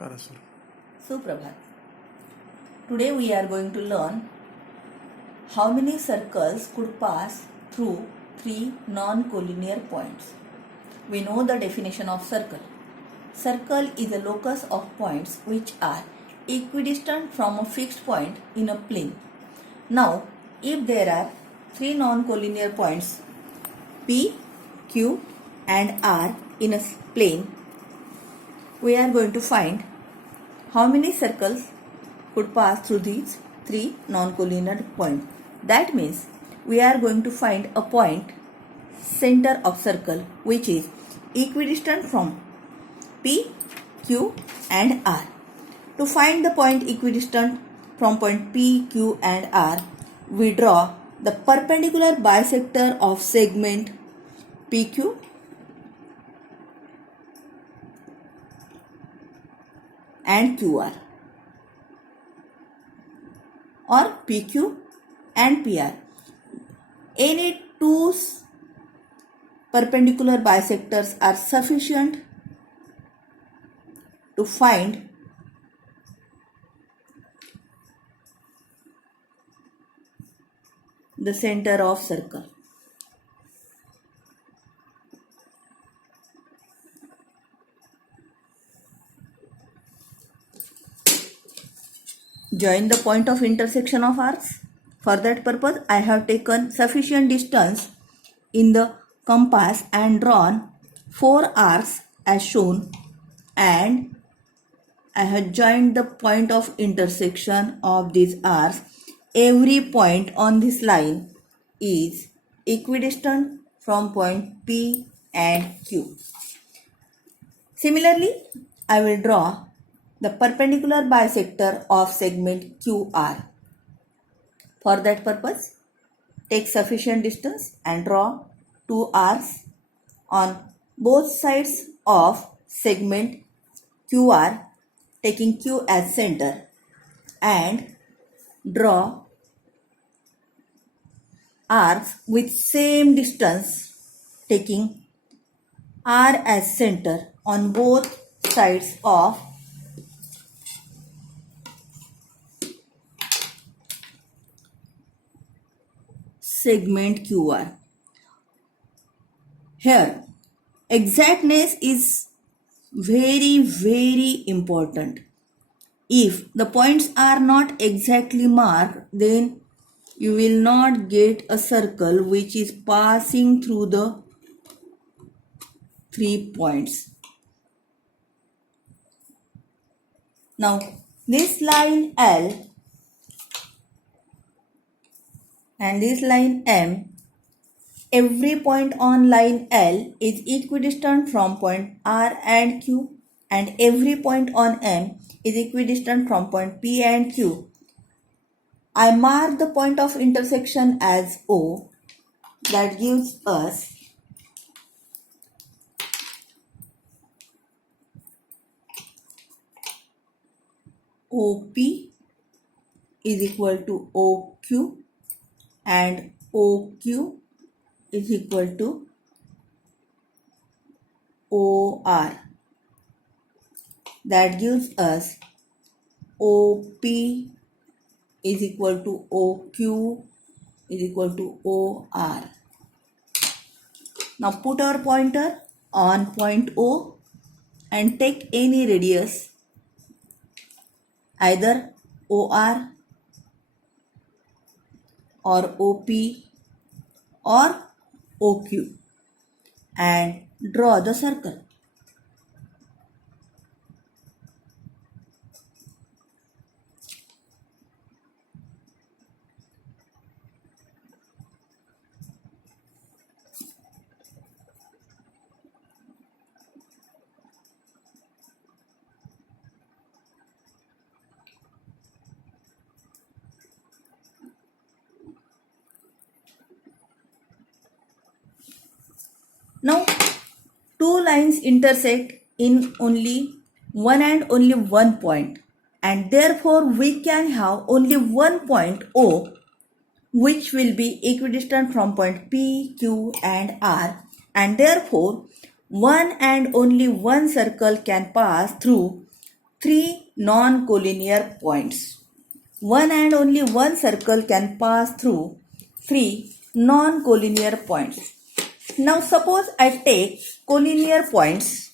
Namaskar. Suprabhat. Today we are going to learn how many circles could pass through three non-collinear points. We know the definition of circle. Circle is a locus of points which are equidistant from a fixed point in a plane. Now, if there are three non-collinear points P, Q and R in a plane, we are going to find how many circles could pass through these three non-collinear points. That means we are going to find a point center of circle which is equidistant from P, Q and R. To find the point equidistant from point P, Q and R, we draw the perpendicular bisector of segment PQ and QR, or PQ and PR. Any two perpendicular bisectors are sufficient to find the center of circle. Join the point of intersection of arcs. For that purpose, I have taken sufficient distance in the compass and drawn 4 arcs as shown, and I have joined the point of intersection of these arcs. Every point on this line is equidistant from point P and Q. Similarly, I will draw the perpendicular bisector of segment QR. For that purpose, take sufficient distance and draw 2 arcs on both sides of segment QR, taking Q as center, and draw arcs with same distance, taking R as center on both sides of segment QR. Here, exactness is very important. If the points are not exactly marked, then you will not get a circle which is passing through the 3 points. Now, this line L and this line M, every point on line L is equidistant from point R and Q, and every point on M is equidistant from point P and Q. I mark the point of intersection as O. That gives us OP is equal to OQ and OQ is equal to OR. That gives us OP is equal to OQ is equal to OR. Now put our pointer on point O and take any radius, either OR or OP or OQ, and draw the circle. Now, two lines intersect in only one point, and therefore we can have only one point O which will be equidistant from point P, Q and R, and therefore one and only one circle can pass through three non-collinear points. One and only one circle can pass through three non-collinear points. Now suppose I take collinear points,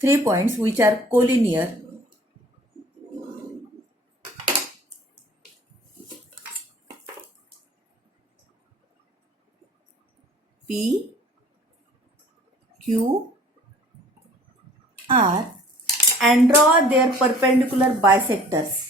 3 points which are collinear. P, Q, R, and draw their perpendicular bisectors.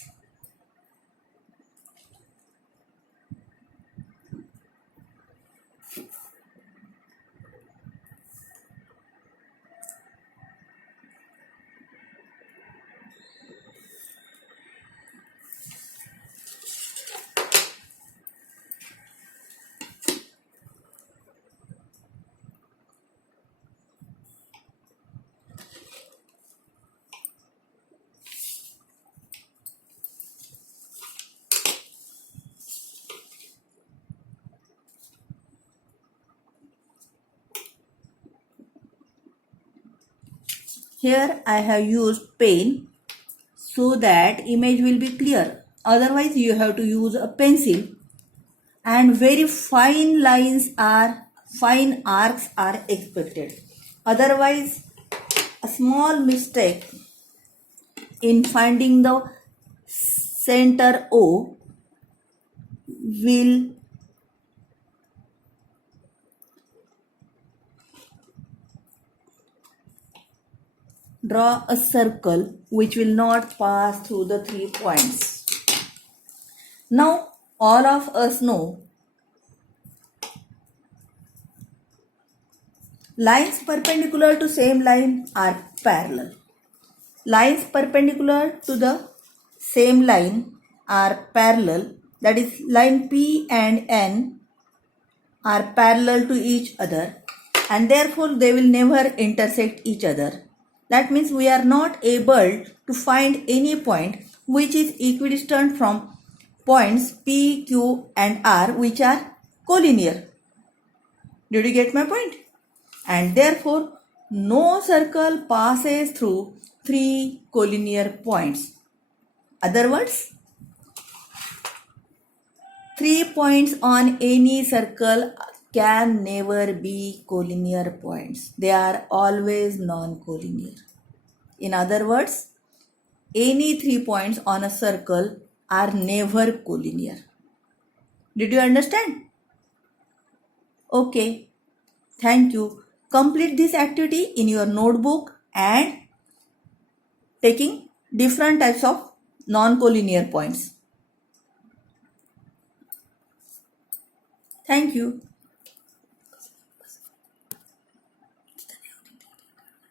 Here I have used pen so that image will be clear. Otherwise you have to use a pencil, and very fine arcs are expected. Otherwise a small mistake in finding the center O will draw a circle which will not pass through the 3 points. Now all of us know lines perpendicular to same line are parallel. Lines perpendicular to the same line are parallel, that is line P and N are parallel to each other, and therefore they will never intersect each other. That means we are not able to find any point which is equidistant from points P, Q and R which are collinear. Did you get my point? And therefore no circle passes through 3 collinear points. Other words, 3 points on any circle can never be collinear points. They are always non-collinear. In other words, any 3 points on a circle are never collinear. Did you understand? Okay. Thank you. Complete this activity in your notebook and taking different types of non-collinear points. Thank you.